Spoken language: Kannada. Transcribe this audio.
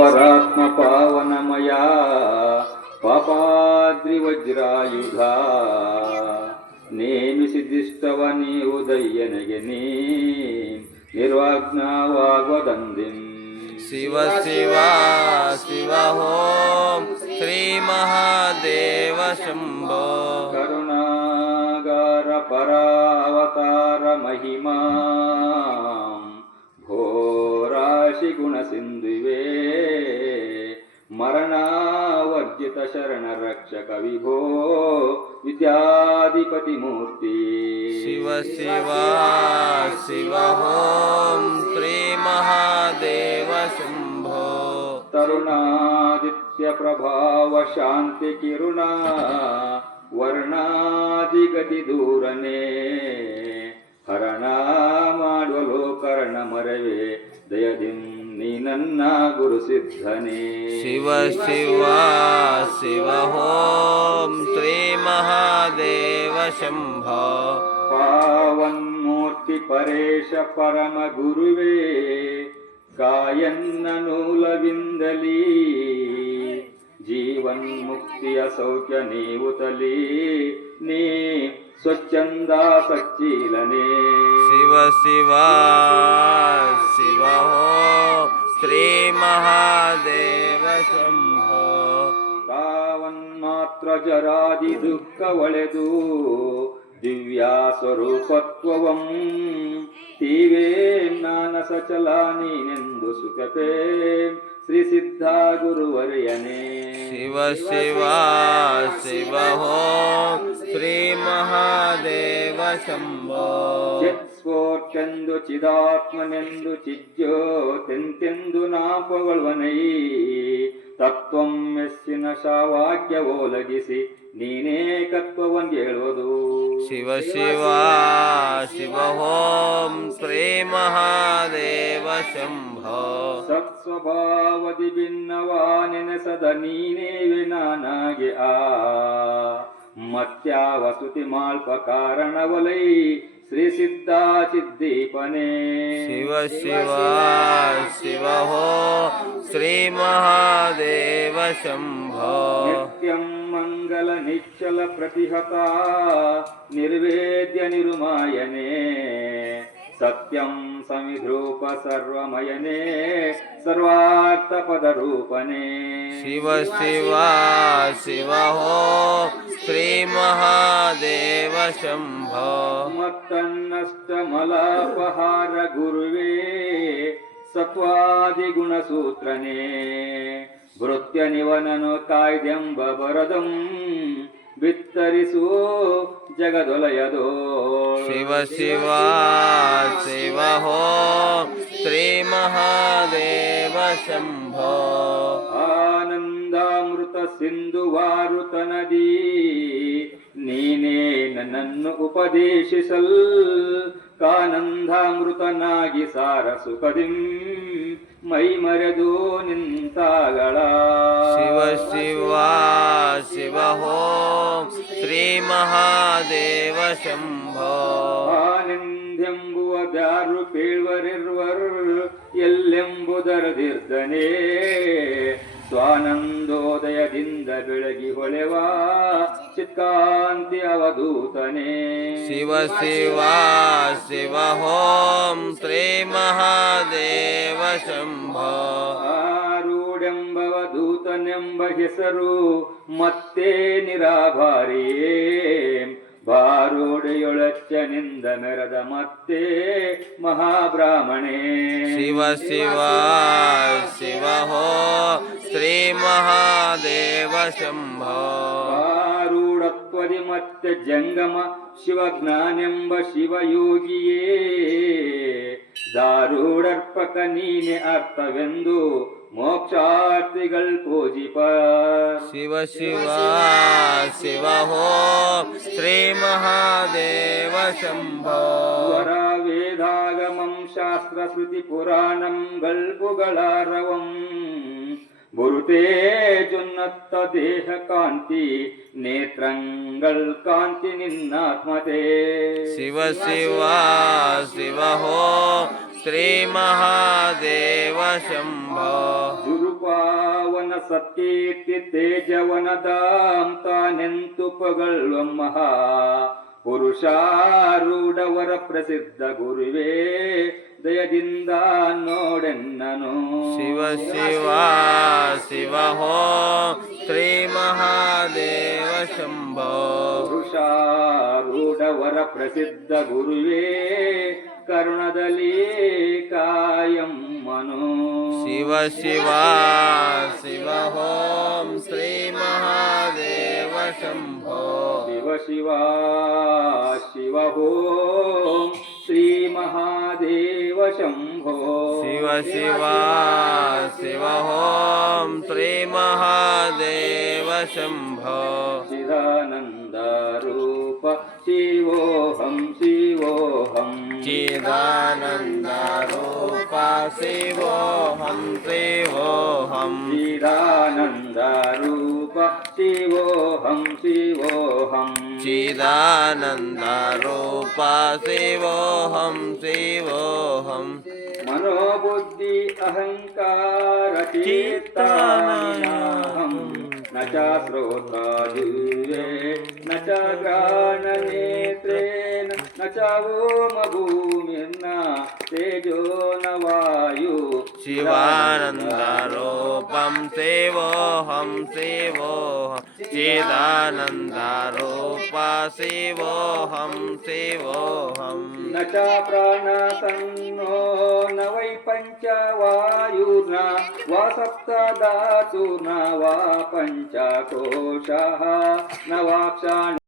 ಪರಾತ್ಮ ಪಾವನಮಯ ಪಾಪಾದ್ರಿವಜ್ರಾಯುಧ ನೇಮಿಸಿದಿಷ್ಟವ ನೀವು ದಯ್ಯನಿಗೆ ನೀ ನಿರ್ವಾಜ್ಞವಾಗ್ವದಂದಿಂ ಶಿವ ಶಿವ ಶಿವ ಓಂ ಶ್ರೀ ಮಹಾದೇವ ಶಂಭೋ. ಕರುಣಾಗಾರ ಪರಾವತಾರ ಮಹಿಮಾ. ಘೋರಾಶಿ ಗುಣ ಸಿಂಧುವೆ ಮರಣಾವರ್ಜಿತ ಶರಣ ರಕ್ಷಕ ವಿಭೋ ವಿದ್ಯಾಧಿಪತಿ ಮೂರ್ತಿ ಶಿವ ಶಿವ ಶಿವ ಓಂ ಶ್ರೀ ಮಹಾದೇವ ಶಂಭೋ. ತರುಣಾದಿತ್ಯ ಪ್ರಭಾವ ಶಾಂತಿ ಕಿರುಣ ವರ್ಣಾದಿಗತಿ ದೂರನೇ. ಹರಣ ಮಾಡುವ ಲೋಕರ್ಣ ಮರವೇ ದಯದಿಂ ನೀ ನನ್ನ ಗುರು ಸಿದ್ಧನೇ. ಶಿವ ಶಿವ ಶಿವ ಓಂ ಶ್ರೀ ಮಹಾದೇವ ಶಂಭ. ಪಾವನ್ಮೂರ್ತಿ ಪರೇಶ ಪರಮ ಗುರುವೇ ಕಾಯನ್ನ ನೂಲವಿಂದಲೀ. ಜೀವನ್ ಮುಕ್ತಿಯ ಸೌಖ್ಯ ನೀವು ತಲಿ ನೀ ಸ್ವಚ್ಛಂದ ಸಚ್ಚೀಲನೇ ಶಿವ ಶಿವ ಶಿವ ಓಂ ಶ್ರೀ ಮಹಾದೇವ ಶಂಭೋ ತಾವನ್ಮಾತ್ರ ಜರಾದಿ ದುಃಖ ಒಳೆದು ದಿವ್ಯಾ ಸ್ವರೂಪತ್ವವಂ ತೀವೇ ಮಾನಸ ಚಲ ನೀನೆಂದು ಸುಖಪೇ ಶ್ರೀ ಸಿದ್ಧ ಗುರುವರ್ಯನೇ ಶಿವ ಶಿವ ಶಿವ ಓಂ ಶ್ರೀ ಮಹಾದೇವ ಶಂಭೋ ಸ್ಫೋರ್ಚಂದು ಚಿದಾತ್ಮನೆಂದು ಚಿಜ್ಯೋತೆಂತೆಂದು ನಾಪಗೊಳ್ವನೈ ತತ್ವಂ ಮೆಸ್ಸಿನ ಶಾವಾಕ್ಯ ಒಲಗಿಸಿ ಹೇಳೋದು ಶಿವ ಶಿವ ಶಿವ ಓಂ ಶ್ರೀ ಮಹಾದೇವ ಶಂಭೋ. ಸತ್ಸ್ವಭಾವದಿ ಭಿನ್ನವಾ ನೆನೆಸದ ನೀನೇ ವಿನಾನಾಗೆ ಆ. ಮತ್ಯಾವ ಸ್ತುತಿ ಮಾಲ್ಪ ಕಾರಣವಲೈ श्री सिद्धाचिद्दीपने शिव शिवा शिवः श्रीमहादेव शम्भो। नित्यं मङ्गलनिश्चलप्रतिहता निर्वेद्य निरुमायने। सत्यं समिधूप सर्वमयने सर्वात्तपदरूपणे शिव शिवा शिवः ಸರ್ವಾರ್ಥ शम्भो ಶಿವ ಶಿವ ಶಿವ ಓಂ ಶ್ರೀ ಮಹಾದೇವ ಶಂಭೋ. ಮತ್ತನ್ನಷ್ಟ ಮಲಾಪಹಾರ ಗುರುವೇ ಸತ್ವಾದಿ ಗುಣಸೂತ್ರನೇ ಭೃತ್ಯ ನಿವನನು ಕಾಯ್ದೆಂಬ ಬರದಂ ಬಿತ್ತರಿಸು ಜಗದೊಲಯದೋ. ಶಿವ ಶಿವ ಶಿವ ಹೋ ಶ್ರೀ ಮಹಾದೇವ ಶಂಭೋ ಆನಂದಾಮೃತ ಸಿಂಧುವಾರುತ ನದಿ ನೀನೇ ನನ್ನನ್ನು ಉಪದೇಶಿಸಲ್. ಕಾನಂದಾಮೃತನಾಗಿ ಸಾರ ಸುಖದಿಂ ಮೈ ಮರೆದು ನಿಂತಾಗಳ ಶಿವ ಶಿವ ಶಿವ ಹೋಂ ಶ್ರೀ ಮಹಾದೇವ ಶಂಭೋ. ಆನೆಂದೆಂಬುವ ಬ್ಯಾರು ಎಲ್ಲೆಂಬುದರ ಎಲ್ಲೆಂಬುದರದಿರ್ದನೆ. ಸ್ವಾನಂದೋದಯದಿಂದ ಬೆಳಗಿ ಹೊಳೆವ ಚಿತ್ಕಾಂತಿ ಅವಧೂತನೇ. ಶಿವ ಶಿವ ಶಿವ ಹೋಂ ಶ್ರೀ ಮಹಾದೇವ ಶಂಭೋ. ಹೆಸರು ಮತ್ತೆ ನಿರಾಭಾರಿಯೇ. ಬಾರೋಡೆಯೊಳಚ್ಚನಿಂದ ಮೆರದ ಮತ್ತೆ ಮಹಾಬ್ರಾಹ್ಮಣೇ. ಶಿವ ಶಿವ ಶಿವ ಹೋ ಶ್ರೀ ಮಹಾದೇವ ಶಂಭೋ. ಆರೂಢತ್ವದಿ ಮತ್ತೆ ಜಂಗಮ ಶಿವಜ್ಞಾನೆಂಬ ಶಿವಯೋಗಿಯೇ. ದಾರೂಢರ್ಪಕ ನೀನೆ ಅರ್ಥವೆಂದು ಮೋಕ್ಷಾರ್ಥಿಗಳ್ ಪೂಜಿಪ ಶಿವ ಶಿವ ಶಿವ ಓಂ ಶ್ರೀ ಮಹಾದೇವ ಶಂಭೋ ವರ ವೇದಾಗಮಂ ಶಾಸ್ತ್ರ ಸ್ಮೃತಿ ಪುರಾಣಂ ಗಲ್ಪುಗಳಾರವಂ ಬುರುತೇ ಜುನ್ನತ್ತ ದೇಹ ಕಾಂತಿ ನೇತ್ರಂಗಳ್ ಕಾಂತಿ ನಿನ್ನಾತ್ಮತೆ ಶಿವ ಶಿವ ಶಿವ ಶ್ರೀ ಮಹಾದೇವ ಶಂಭೋ ಗುರುಪಾವನ ಸತ್ಕೀರ್ತಿ ತೇಜವನದಾಂ ತಾನೆಂತು ಪಗಳ್ವ ಮಹಾ ಪುರುಷಾರೂಢವರ ಪ್ರಸಿದ್ಧ ಗುರುವೇ ದಯದಿಂದ ನೋಡೆನ್ನನು. ಶಿವ ಶಿವ ಶಿವ ಹೋ ಶ್ರೀ ಮಹಾದೇವ ಶಂಭೋ ಪುರುಷಾರೂಢವರ ಪ್ರಸಿದ್ಧ ಗುರುವೇ ಕರುಣದಲ್ಲಿ ಮನೋ ಶಿವ ಶಿವ ಶಿವ ॐ ಶ್ರೀ ಮಹಾದೇವ ಶಂಭೋ. ಶಿವ ಶಿವ ಶಿವ ಓಂ ಶ್ರೀ ಮಹಾದೇವ ಶಂಭೋ. ಶಿವ ಶಿವ ಶಿವ ಓಂ ಶ್ರೀ शिवोऽहं शिवोऽहं चिदानन्दारूप शिवोऽहं शिवोऽहं चिदानन्दारूप शिवोऽहं शिवोऽहं चिदानन्दारूप शिवोऽहं शिवोऽहम् मनोबुद्धि अहङ्कारचेतानाहं न च श्रोता जीवे न च का न च ओम तेजो न वायु। शिवानन्दारूपं सेवोऽहं शेवोह चेदानन्दरूप सेवोऽहं सेवोऽहं। न च प्राणसन्नो वै पञ्चवायुर्न वा सप्तधातुर्न वा पञ्चकोशः न वाक्षाणि